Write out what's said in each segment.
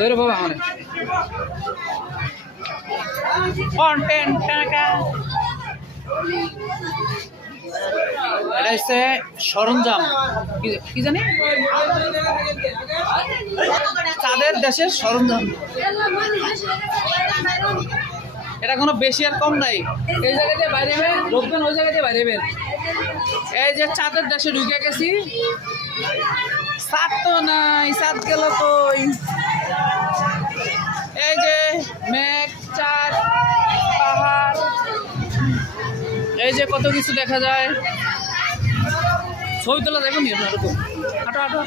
ধরে বাবা আমার কন্টেন্ট টাকা এটা হচ্ছে সরঞ্জাম কি জানি তাদের দেশের সরঞ্জাম এটা কোনো বেশি আর কম নাই এই জায়গাতে বাইরে লোকজন ওই জায়গাতে বাইরে এই যে চাঁদের দেশে ঢুকে গেছি চাঁদ তো নাই চাঁদ গেল কই এই যে মেঘ চাঁদ পাহাড় এই যে কত কিছু দেখা যায় ছবি তোলা দেখুন এরকম হাঁটো হাঁটো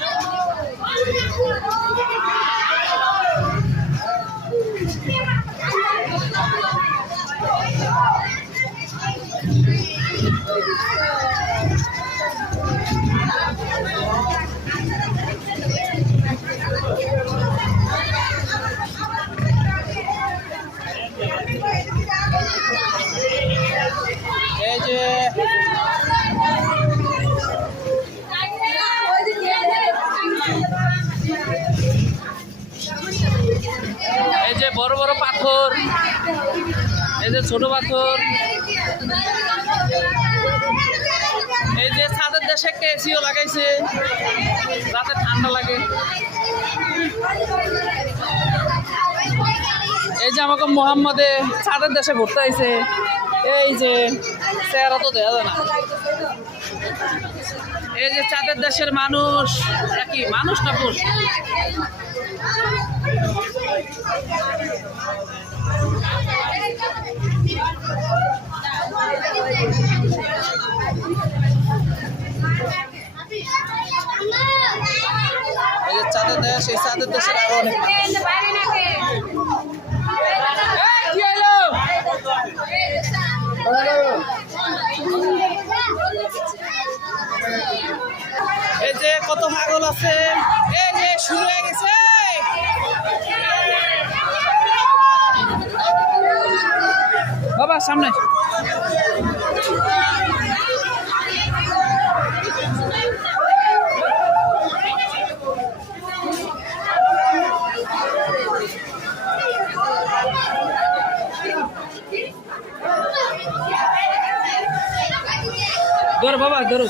এই যে এই যে বড় বড় পাথর এই যে ছোট পাথর এই যে ছাদের দেশে একটা এসিও লাগাইছে যাতে ঠান্ডা লাগে এই যে আমাকে মোহাম্মদে ছাদের দেশে ঘুরতে আইছে এই যে চেহারা তো দেখা যায় না এই যে চাঁদের দেশের মানুষ কি মানুষ না পুষ এই যে চাঁদের দেশ এই চাঁদের দেশের আরো অনেক এই যে কত পাগল আছে এই যে শুরু হয়ে গেছে বাবা সামনে ধরো বাবা ধরো